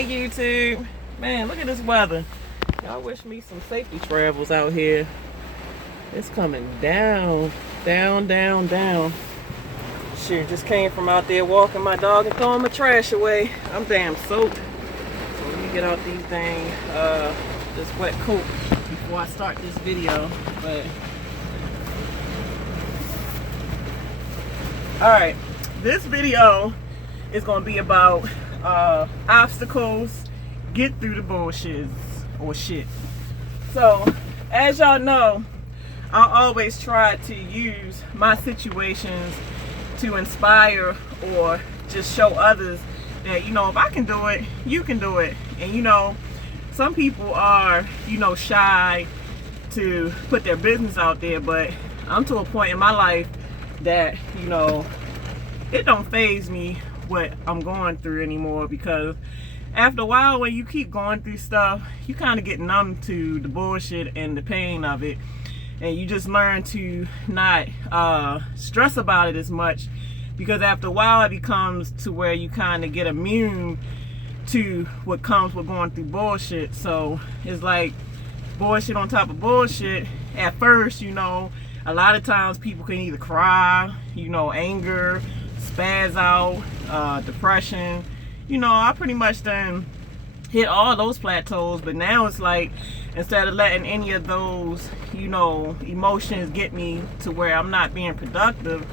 Hey YouTube, man, look at this weather. Y'all wish me some safety travels out here. It's coming down, down, down, down. Shit, just came from out there walking my dog and throwing my trash away. I'm damn soaked. So let me get out these things, this wet coat before I start this video. But alright, this video is gonna be about obstacles, get through the bullshiz or shit. So as y'all know, I always try to use my situations to inspire or just show others that, you know, if I can do it, you can do it. And you know, some people are, you know, shy to put their business out there, but I'm to a point in my life that, you know, it don't faze me what I'm going through anymore, because after a while when you keep going through stuff, you kind of get numb to the bullshit and the pain of it, and you just learn to not stress about it as much, because after a while it becomes to where you kind of get immune to what comes with going through bullshit. So it's like bullshit on top of bullshit. At first, you know, a lot of times people can either cry, you know, anger, spaz out, depression. You know, I pretty much done hit all those plateaus, but now it's like, instead of letting any of those, you know, emotions get me to where I'm not being productive,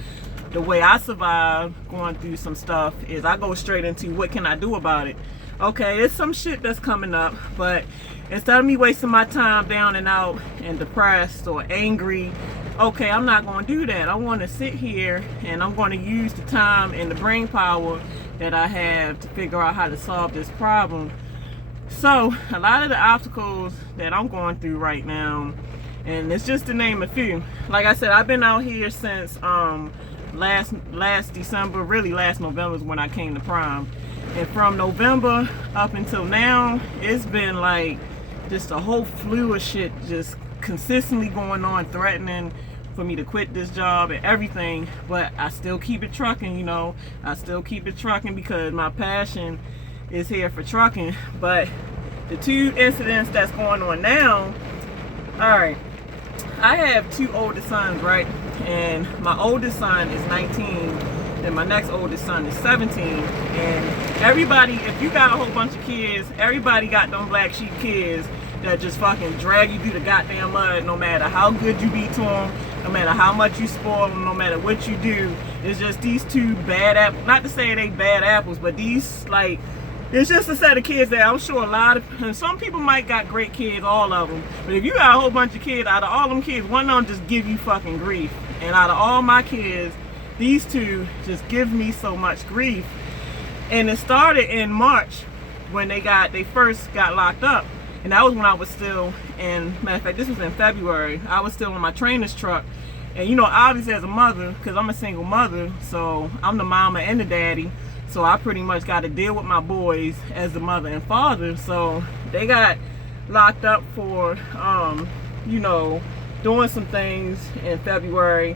the way I survive going through some stuff is I go straight into what can I do about it. Okay, it's some shit that's coming up, but instead of me wasting my time down and out and depressed or angry, okay, I'm not going to do that. I want to sit here and I'm going to use the time and the brain power that I have to figure out how to solve this problem. So a lot of the obstacles that I'm going through right now, and it's just to name a few, like I said, I've been out here since last December, really last November is when I came to Prime. And from November up until now, it's been like just a whole slew of shit just consistently going on, threatening for me to quit this job and everything. But I still keep it trucking, you know. I still keep it trucking because my passion is here for trucking. But the two incidents that's going on now, alright, I have two oldest sons, right? And my oldest son is 19 and my next oldest son is 17. And everybody, if you got a whole bunch of kids, everybody got them black sheep kids that just fucking drag you through the goddamn mud, no matter how good you be to them, no matter how much you spoil them, no matter what you do. It's just these two bad apples. Not to say they bad apples, but these, like, it's just a set of kids that I'm sure a lot of, and some people might got great kids, all of them. But if you got a whole bunch of kids, out of all them kids, one of them just give you fucking grief. And out of all my kids, these two just give me so much grief. And it started in March when they first got locked up. And that was when I was still in, matter of fact, this was in February. I was still in my trainer's truck. And you know, obviously as a mother, because I'm a single mother, so I'm the mama and the daddy. So I pretty much got to deal with my boys as the mother and father. So they got locked up for, you know, doing some things in February.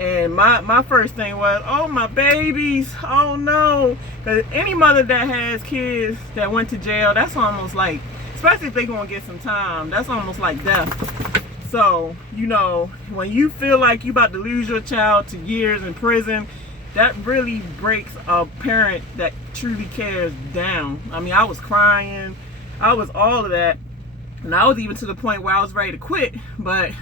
And my first thing was, oh, my babies, oh no. Because any mother that has kids that went to jail, that's almost like, especially if they're going to get some time, that's almost like death. So, you know, when you feel like you about to lose your child to years in prison, that really breaks a parent that truly cares down. I mean, I was crying, I was all of that. And I was even to the point where I was ready to quit. But,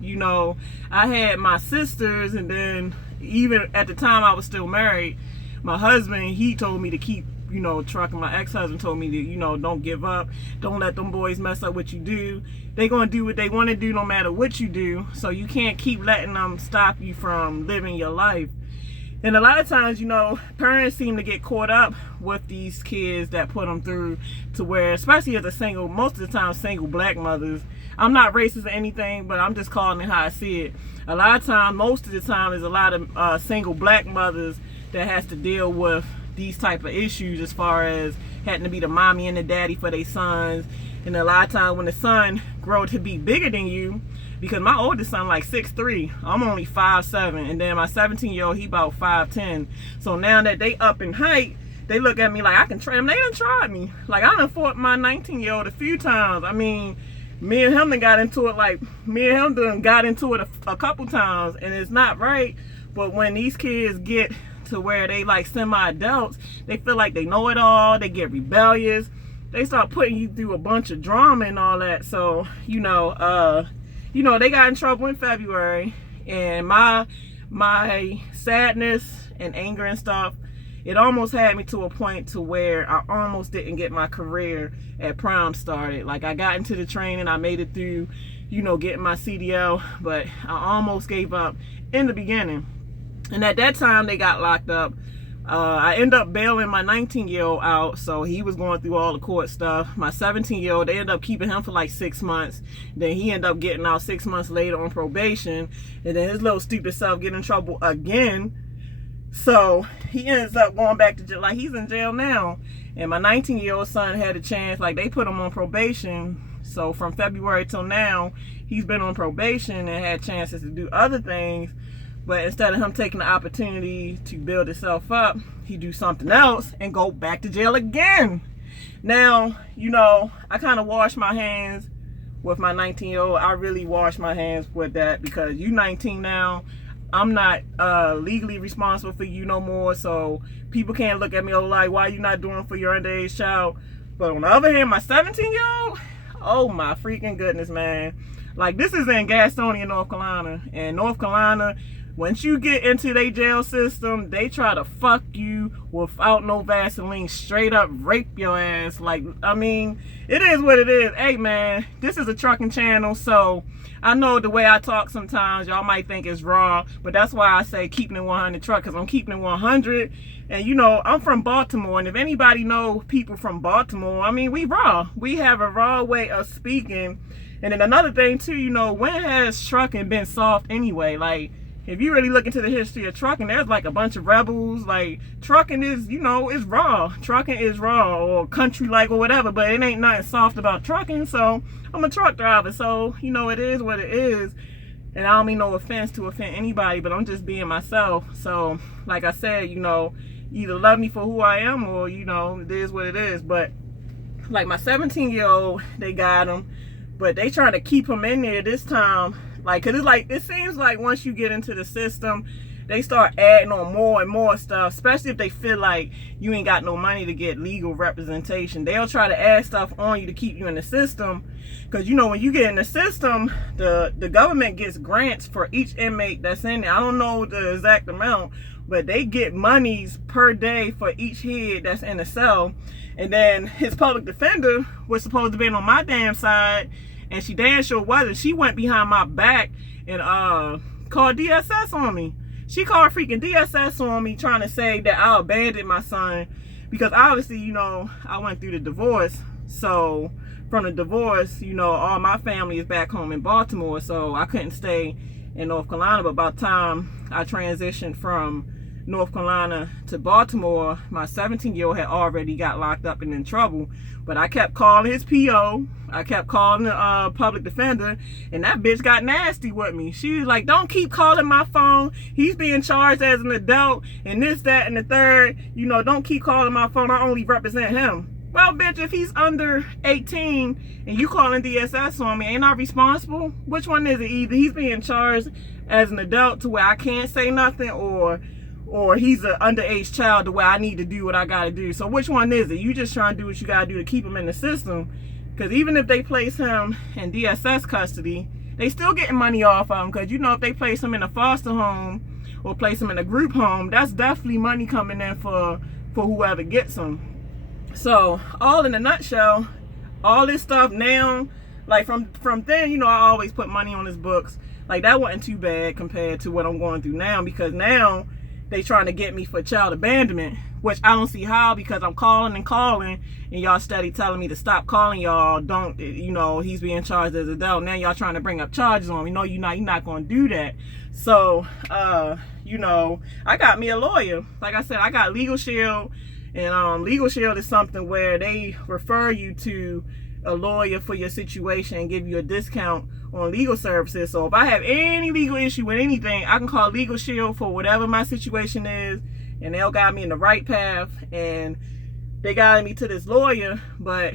you know, I had my sisters, and then even at the time I was still married, my husband, he told me to keep, you know, trucking. My ex-husband told me to, you know, don't give up. Don't let them boys mess up what you do. They're going to do what they want to do no matter what you do. So you can't keep letting them stop you from living your life. And a lot of times, you know, parents seem to get caught up with these kids that put them through to where, especially as a single, most of the time single black mothers, I'm not racist or anything, but I'm just calling it how I see it. A lot of times, most of the time, there's a lot of single black mothers that has to deal with these type of issues as far as having to be the mommy and the daddy for their sons. And a lot of times when the son grow to be bigger than you, because my oldest son like 6'3", I'm only 5'7", and then my 17-year-old, he about 5'10". So now that they up in height, they look at me like I can trade them. They done tried me. Like, I done fought my 19-year-old a few times. I mean, me and him done got into it, like, me and him done got into it a couple times, and it's not right. But when these kids get to where they like semi-adults, they feel like they know it all, they get rebellious, they start putting you through a bunch of drama and all that. So, you know, they got in trouble in February, and my sadness and anger and stuff, it almost had me to a point to where I almost didn't get my career at Prime started. Like, I got into the training, I made it through, you know, getting my CDL, but I almost gave up in the beginning. And at that time, they got locked up. I ended up bailing my 19-year-old out, so he was going through all the court stuff. My 17-year-old, they ended up keeping him for like 6 months. Then he ended up getting out 6 months later on probation. And then his little stupid self get in trouble again. So he ends up going back to jail. Like, he's in jail now. And my 19-year-old son had a chance. Like, they put him on probation. So from February till now, he's been on probation and had chances to do other things. But instead of him taking the opportunity to build himself up, he do something else and go back to jail again. Now, you know, I kind of wash my hands with my 19-year-old. I really wash my hands with that, because you 19 now. I'm not legally responsible for you no more. So people can't look at me like, why you not doing for your underage child? But on the other hand, my 17-year-old, oh my freaking goodness, man. Like, this is in Gastonia, North Carolina. And North Carolina, once you get into their jail system, they try to fuck you without no Vaseline, straight up rape your ass. Like, I mean, it is what it is. Hey, man, this is a trucking channel, so I know the way I talk sometimes, y'all might think it's raw, but that's why I say keeping it 100 truck, because I'm keeping it 100. And, you know, I'm from Baltimore, and if anybody know people from Baltimore, I mean, we raw. We have a raw way of speaking. And then another thing, too, you know, when has trucking been soft anyway? Like, if you really look into the history of trucking, there's like a bunch of rebels. Like, trucking is, you know, it's raw. Trucking is raw, or country like, or whatever, but it ain't nothing soft about trucking. So I'm a truck driver, so, you know, it is what it is. And I don't mean no offense to offend anybody, but I'm just being myself. So, like I said, you know, either love me for who I am, or, you know, it is what it is. But like my 17-year-old, they got him, but they trying to keep him in there this time. Like, cause it's like, it seems like once you get into the system, they start adding on more and more stuff, especially if they feel like you ain't got no money to get legal representation. They'll try to add stuff on you to keep you in the system. Cause, you know, when you get in the system, the government gets grants for each inmate that's in there. I don't know the exact amount, but they get monies per day for each head that's in the cell. And then his public defender was supposed to be on my damn side, and she damn sure wasn't. She went behind my back and called DSS on me. She called freaking DSS on me, trying to say that I abandoned my son, because obviously, you know, I went through the divorce. So from the divorce, you know, all my family is back home in Baltimore, so I couldn't stay in North Carolina. But by the time I transitioned from North Carolina to Baltimore, my 17-year-old had already got locked up and in trouble. But I kept calling his PO. I kept calling the public defender, and that bitch got nasty with me. She was like, don't keep calling my phone. He's being charged as an adult, and this, that, and the third. You know, don't keep calling my phone. I only represent him. Well, bitch, if he's under 18 and you calling DSS on me, ain't I responsible? Which one is it? Either he's being charged as an adult to where I can't say nothing, or he's an underage child to where I need to do what I gotta do. So which one is it? You just trying to do what you gotta do to keep him in the system. Because even if they place him in DSS custody, they still getting money off of him. Because, you know, if they place him in a foster home or place him in a group home, that's definitely money coming in for whoever gets him. So all in a nutshell, all this stuff now, like from then, you know, I always put money on his books. Like, that wasn't too bad compared to what I'm going through now, because now they trying to get me for child abandonment, which I don't see how, because I'm calling and calling, and y'all steady telling me to stop calling y'all. Don't, you know, he's being charged as an adult. Now y'all trying to bring up charges on me. No, you're not going to do that. So, you know, I got me a lawyer. Like I said, I got Legal Shield, and Legal Shield is something where they refer you to a lawyer for your situation and give you a discount on legal services. So if I have any legal issue with anything, I can call Legal Shield for whatever my situation is, and they'll guide me in the right path, and they guided me to this lawyer. But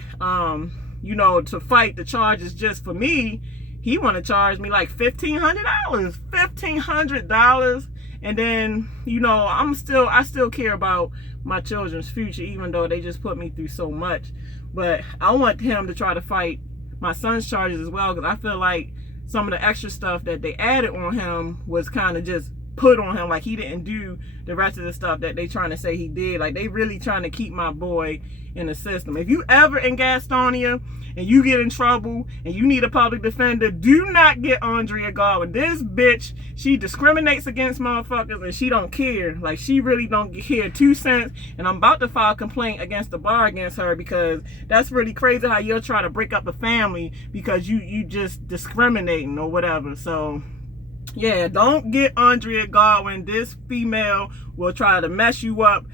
you know, to fight the charges just for me, he want to charge me like $1,500. And then, you know, I still care about my children's future, even though they just put me through so much. But I want him to try to fight my son's charges as well, because I feel like some of the extra stuff that they added on him was kind of just put on him. Like, he didn't do the rest of the stuff that they trying to say he did. Like, they really trying to keep my boy in the system. If you ever in Gastonia and you get in trouble and you need a public defender, do not get Andrea Godwin. This bitch, she discriminates against motherfuckers and she don't care. Like, she really don't care 2 cents. And I'm about to file a complaint against the bar against her, because that's really crazy how you'll try to break up a family because you just discriminating or whatever. So yeah, don't get Andrea Godwin. This female will try to mess you up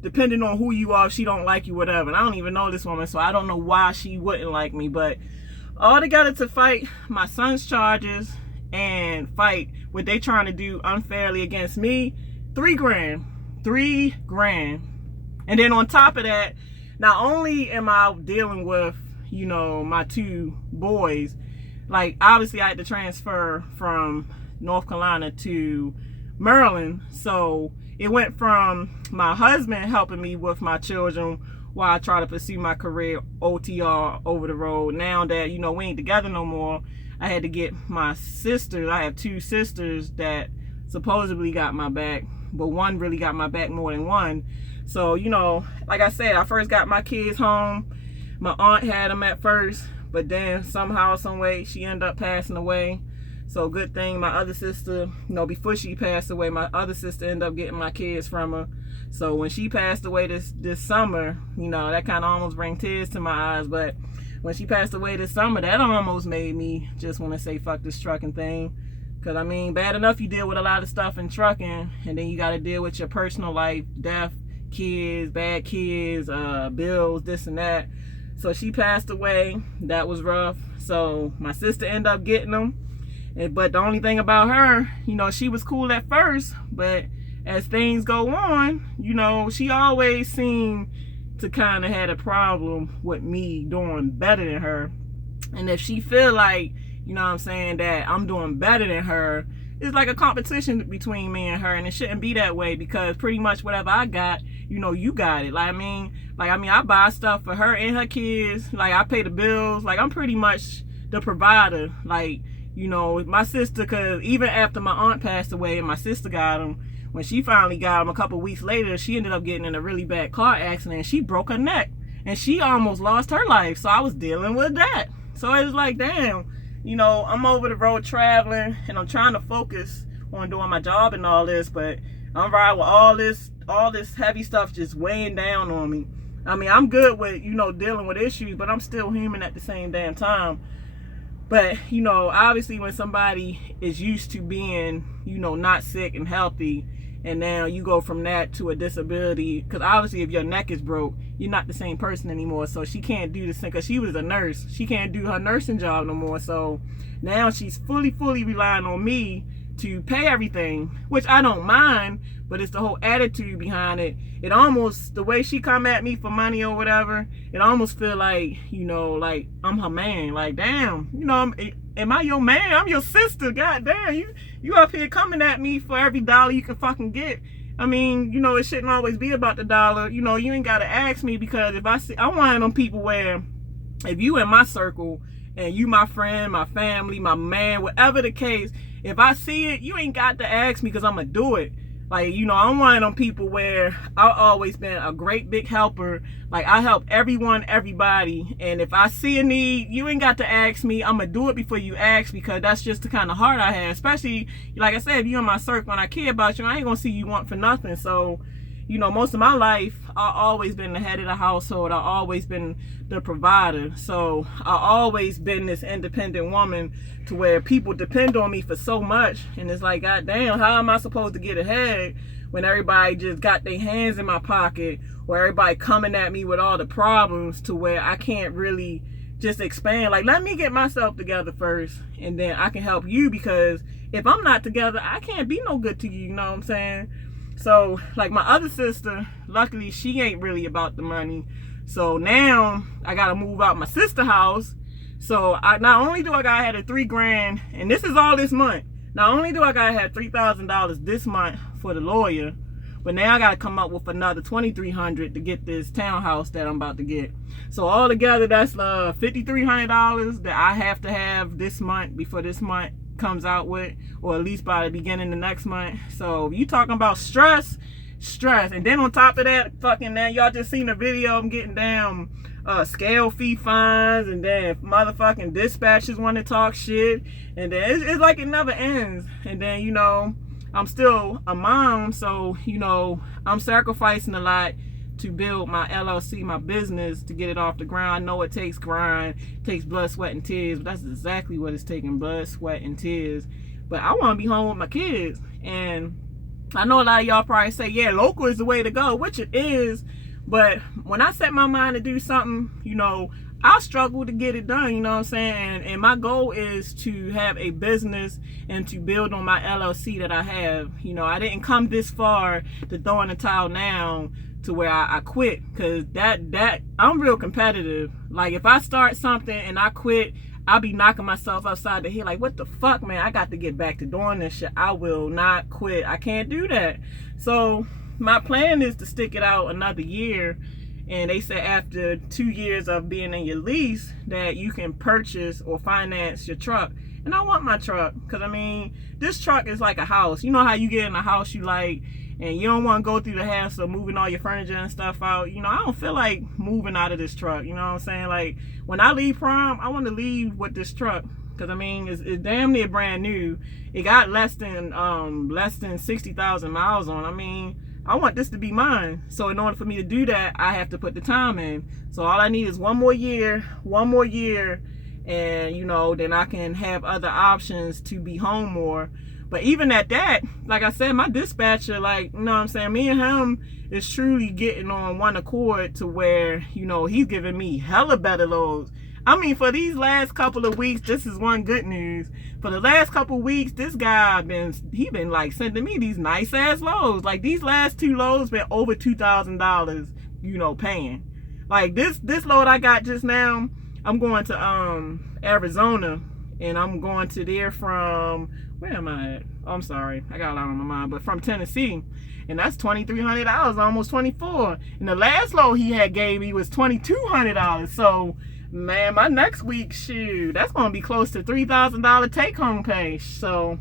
depending on who you are. If she don't like you, whatever. And I don't even know this woman, so I don't know why she wouldn't like me. But all together to fight my son's charges and fight what they trying to do unfairly against me, $3 grand. And then on top of that, not only am I dealing with, you know, my 2 boys, like, obviously I had to transfer from North Carolina to Maryland. So it went from my husband helping me with my children while I try to pursue my career, OTR, over the road. Now that, you know, we ain't together no more, I had to get my sisters. I have 2 sisters that supposedly got my back, but one really got my back more than one. So, you know, like I said, I first got my kids home. My aunt had them at first, but then somehow, some way, she ended up passing away. So good thing my other sister, you know, before she passed away, my other sister ended up getting my kids from her. So when she passed away this summer, you know, that kind of almost bring tears to my eyes. But when she passed away this summer, that almost made me just want to say fuck this trucking thing. Because, I mean, bad enough you deal with a lot of stuff in trucking, and then you got to deal with your personal life, death, kids, bad kids, bills, this and that. So she passed away. That was rough. So my sister ended up getting them. But the only thing about her, you know, she was cool at first, but as things go on, you know, she always seemed to kind of had a problem with me doing better than her. And if she feel like, you know what I'm saying, that I'm doing better than her, it's like a competition between me and her, and it shouldn't be that way, because pretty much whatever I got, you know, you got it. Like, I mean, I buy stuff for her and her kids. Like, I pay the bills. Like, I'm pretty much the provider. Like, you know, my sister, because even after my aunt passed away and my sister got him, when she finally got him a couple weeks later, she ended up getting in a really bad car accident and she broke her neck and she almost lost her life. So I was dealing with that. So it was like, damn, you know, I'm over the road traveling and I'm trying to focus on doing my job and all this, but I'm riding with all this heavy stuff just weighing down on me. I mean, I'm good with, you know, dealing with issues, but I'm still human at the same damn time. But, you know, obviously when somebody is used to being, you know, not sick and healthy, and now you go from that to a disability, because obviously if your neck is broke, you're not the same person anymore. So she can't do the same, because she was a nurse. She can't do her nursing job no more. So now she's fully relying on me to pay everything, which I don't mind, but it's the whole attitude behind it. It almost, the way she come at me for money or whatever, it almost feel like, you know, like I'm her man. Like, damn, you know, am I your man? I'm your sister. God damn, you up here coming at me for every dollar you can fucking get. I mean, you know, it shouldn't always be about the dollar. You know, you ain't got to ask me, because if I'm one of them people where if you in my circle and you my friend, my family, my man, whatever the case, if I see it, you ain't got to ask me, because I'm going to do it. Like, you know, I'm one of them people where I've always been a great big helper. Like, I help everyone, everybody. And if I see a need, you ain't got to ask me. I'm going to do it before you ask, because that's just the kind of heart I have. Especially, like I said, if you're in my circle and I care about you, I ain't going to see you want for nothing. So, you know, most of my life, I've always been the head of the household. I've always been the provider. So I've always been this independent woman to where people depend on me for so much. And it's like, God damn, how am I supposed to get ahead when everybody just got their hands in my pocket, or everybody coming at me with all the problems to where I can't really just expand? Like, let me get myself together first, and then I can help you, because if I'm not together, I can't be no good to you, you know what I'm saying? So like my other sister, luckily she ain't really about the money. So now I gotta move out my sister's house. So I not only do I gotta have the $3,000, and this is all this month. Not only do I gotta have $3,000 this month for the lawyer, but now I gotta come up with another $2,300 to get this townhouse that I'm about to get. So all together, that's $5,300 that I have to have this month before this month comes out with, or at least by the beginning of next month. So you talking about stress, and then on top of that, fucking now y'all just seen the video. I'm getting down scale fee fines, and then motherfucking dispatchers want to talk shit, and then it's like it never ends. And then, you know, I'm still a mom, so, you know, I'm sacrificing a lot to build my LLC, my business, to get it off the ground. I know it takes grind, it takes blood, sweat, and tears, but that's exactly what it's taking, blood, sweat, and tears. But I want to be home with my kids, and I know a lot of y'all probably say, yeah, local is the way to go, which it is. But when I set my mind to do something, you know, I struggle to get it done, you know what I'm saying? And my goal is to have a business and to build on my LLC that I have. You know, I didn't come this far to throw in the towel now to where I quit, because that I'm real competitive. Like, if I start something and I quit, I'll be knocking myself upside the head like, what the fuck, man? I got to get back to doing this shit. I will not quit. I can't do that. So my plan is to stick it out another year. And they say after 2 years of being in your lease that you can purchase or finance your truck. And I want my truck, because I mean, this truck is like a house. You know how you get in a house you like, and you don't want to go through the hassle of moving all your furniture and stuff out. You know, I don't feel like moving out of this truck. You know what I'm saying? Like, when I leave prom, I want to leave with this truck, because I mean, it's damn near brand new. It got less than 60,000 miles on. I mean, I want this to be mine. So in order for me to do that, I have to put the time in. So all I need is one more year, and, you know, then I can have other options to be home more. But even at that, like I said, my dispatcher, like, you know what I'm saying, me and him is truly getting on one accord to where, you know, he's giving me hella better loads. I mean, for these last couple of weeks, this is one good news. For the last couple of weeks, this guy he been like sending me these nice ass loads. Like, these last 2 loads been over $2,000, you know, paying. Like this load I got just now, I'm going to Arizona, and I'm going to there from, where am I at? Oh, I'm sorry, I got a lot on my mind, but from Tennessee. And that's $2,300, almost 24. And the last load he had gave me was $2,200. So man, my next week, shoot, that's gonna be close to $3,000 take-home pay. So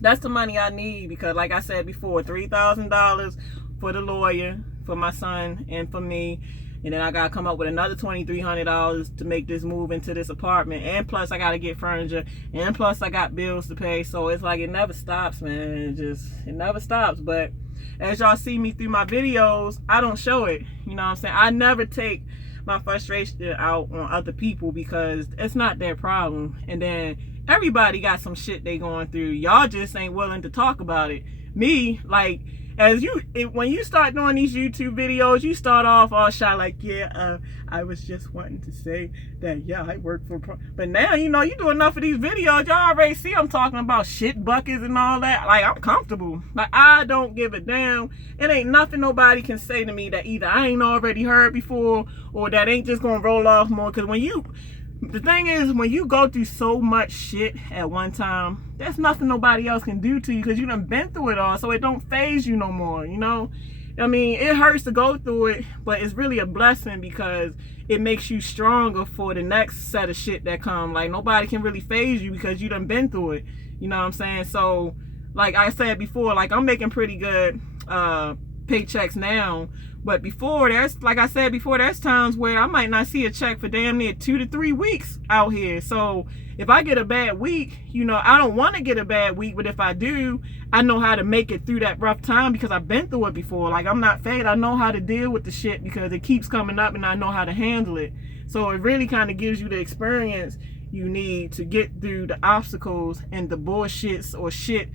that's the money I need, because like I said before, $3,000 for the lawyer, for my son, and for me. And then I gotta come up with another $2,300 to make this move into this apartment. And plus I gotta get furniture, and plus I got bills to pay. So it's like, it never stops, man. It never stops. But as y'all see me through my videos, I don't show it. You know what I'm saying? I never take my frustration out on other people, because it's not their problem. And then everybody got some shit they going through. Y'all just ain't willing to talk about it. Me, like, when you start doing these YouTube videos, you start off all shy like, yeah, I was just wanting to say that, yeah, I work for but now, you know, you do enough of these videos, y'all already see I'm talking about shit buckets and all that. Like, I'm comfortable. Like, I don't give a damn. It ain't nothing nobody can say to me that either I ain't already heard before, or that ain't just gonna roll off more. Because the thing is, when you go through so much shit at one time, there's nothing nobody else can do to you, because you done been through it all, so it don't phase you no more, you know? I mean, it hurts to go through it, but it's really a blessing, because it makes you stronger for the next set of shit that come. Like, nobody can really phase you because you done been through it, you know what I'm saying? So, like I said before, like, I'm making pretty good paychecks now. But before, like I said before, there's times where I might not see a check for damn near 2 to 3 weeks out here. So if I get a bad week, you know, I don't want to get a bad week, but if I do, I know how to make it through that rough time, because I've been through it before. Like, I'm not fake. I know how to deal with the shit, because it keeps coming up, and I know how to handle it. So it really kind of gives you the experience you need to get through the obstacles and the bullshits or shit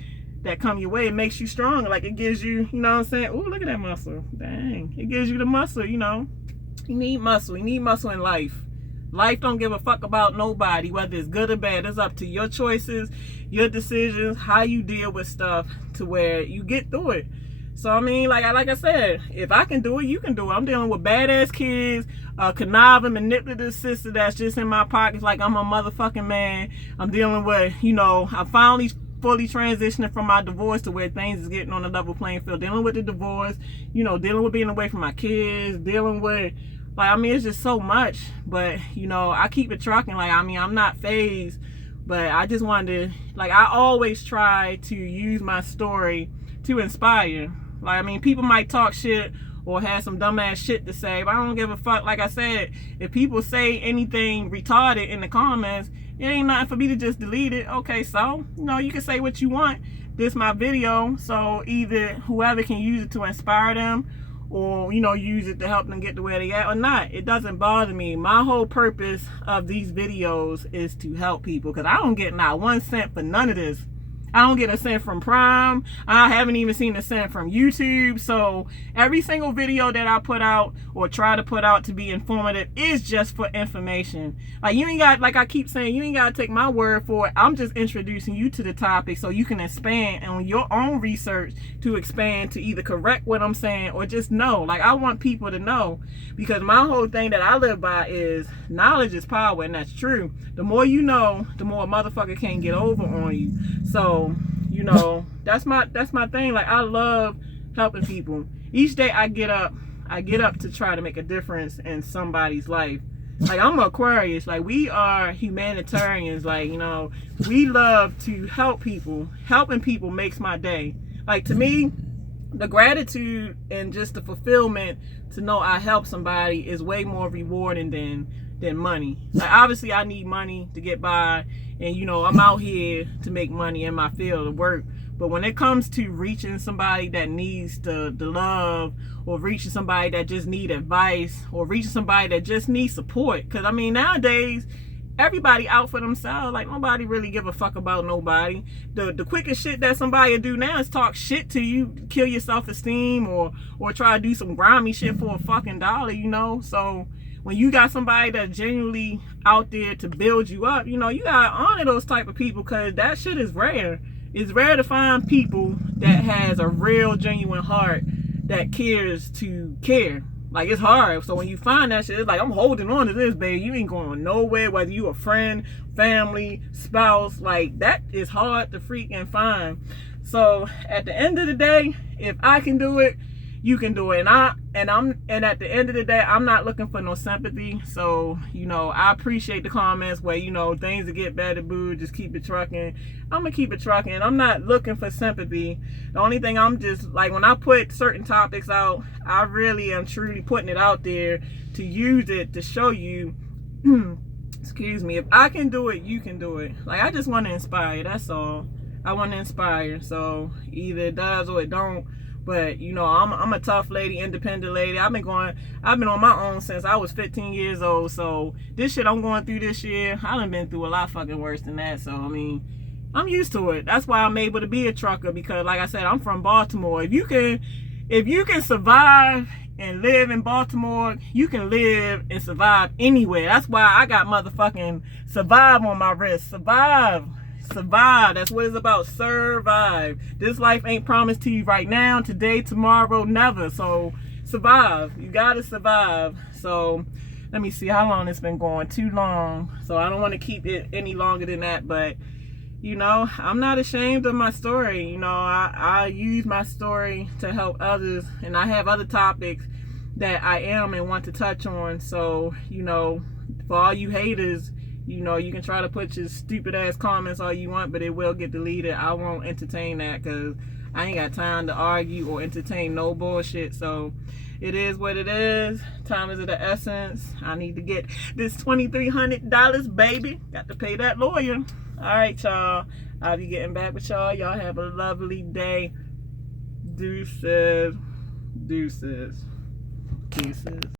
that come your way. It makes you stronger. Like, it gives you, you know what I'm saying? Oh, look at that muscle. Dang. It gives you the muscle, you know. You need muscle. You need muscle in life. Life don't give a fuck about nobody, whether it's good or bad. It's up to your choices, your decisions, how you deal with stuff, to where you get through it. So I mean, like I said, if I can do it, you can do it. I'm dealing with badass kids, conniving, manipulative sister that's just in my pockets like I'm a motherfucking man. I'm dealing with, you know, I'm finally fully transitioning from my divorce to where things is getting on a level playing field. Dealing with the divorce, you know, dealing with being away from my kids, dealing with, like, I mean, it's just so much. But, you know, I keep it trucking. Like, I mean, I'm not phased, but I just wanted to, like, I always try to use my story to inspire. Like, I mean, people might talk shit or have some dumbass shit to say, but I don't give a fuck. Like I said, if people say anything retarded in the comments, it ain't nothing for me to just delete it. Okay, so, you know, you can say what you want. This is my video, so either whoever can use it to inspire them or, you know, use it to help them get to where they at or not. It doesn't bother me. My whole purpose of these videos is to help people, because I don't get not 1 cent for none of this. I don't get a cent from Prime. I haven't even seen a cent from YouTube. So every single video that I put out or try to put out to be informative is just for information. Like, you ain't got, like I keep saying, you ain't got to take my word for it. I'm just introducing you to the topic so you can expand on your own research to expand to either correct what I'm saying or just know. Like, I want people to know, because my whole thing that I live by is knowledge is power, and that's true. The more you know, the more a motherfucker can't get over on you. So, you know, that's my thing. Like, I love helping people. Each day I get up to try to make a difference in somebody's life. Like, I'm an Aquarius. Like, we are humanitarians. Like, you know, we love to help people. Helping people makes my day. Like, to me, the gratitude and just the fulfillment to know I help somebody is way more rewarding than money. Like, obviously I need money to get by, and, you know, I'm out here to make money in my field of work. But when it comes to reaching somebody that needs the love, or reaching somebody that just need advice, or reaching somebody that just needs support, because I mean, nowadays everybody out for themselves. Like, nobody really give a fuck about nobody. The quickest shit that somebody will do now is talk shit to you, kill your self-esteem, or try to do some grimy shit for a fucking dollar, you know. So when you got somebody that's genuinely out there to build you up, you know, you gotta honor those type of people, because that shit is rare. It's rare to find people that has a real genuine heart that cares to care. Like, it's hard. So when you find that shit, it's like, I'm holding on to this, babe. You ain't going nowhere, whether you a friend, family, spouse. Like, that is hard to freaking find. So at the end of the day, if I can do it, you can do it. And at the end of the day, I'm not looking for no sympathy. So, you know, I appreciate the comments where, you know, things will get better, boo, just keep it trucking. I'm gonna keep it trucking. I'm not looking for sympathy. The only thing, I'm just like, when I put certain topics out, I really am truly putting it out there to use it to show you excuse me, if I can do it, you can do it. Like, I just want to inspire, that's all. I want to inspire. So either it does or it don't. But, you know, I'm a tough lady, independent lady. I've been on my own since I was 15 years old. So this shit I'm going through this year, I done been through a lot fucking worse than that. So, I mean, I'm used to it. That's why I'm able to be a trucker, because, like I said, I'm from Baltimore. If you can survive and live in Baltimore, you can live and survive anywhere. That's why I got motherfucking survive on my wrist. Survive. That's what it's about. Survive. This life ain't promised to you right now, today, tomorrow, never. So survive. You gotta survive. So let me see how long it's been going. Too long. So I don't want to keep it any longer than that. But, you know, I'm not ashamed of my story. You know, I use my story to help others, and I have other topics that I am and want to touch on. So, you know, for all you haters, you know, you can try to put your stupid ass comments all you want, but it will get deleted. I won't entertain that, because I ain't got time to argue or entertain no bullshit. So it is what it is. Time is of the essence. I need to get this $2,300, baby. Got to pay that lawyer. All right, y'all. I'll be getting back with y'all. Y'all have a lovely day. Deuces.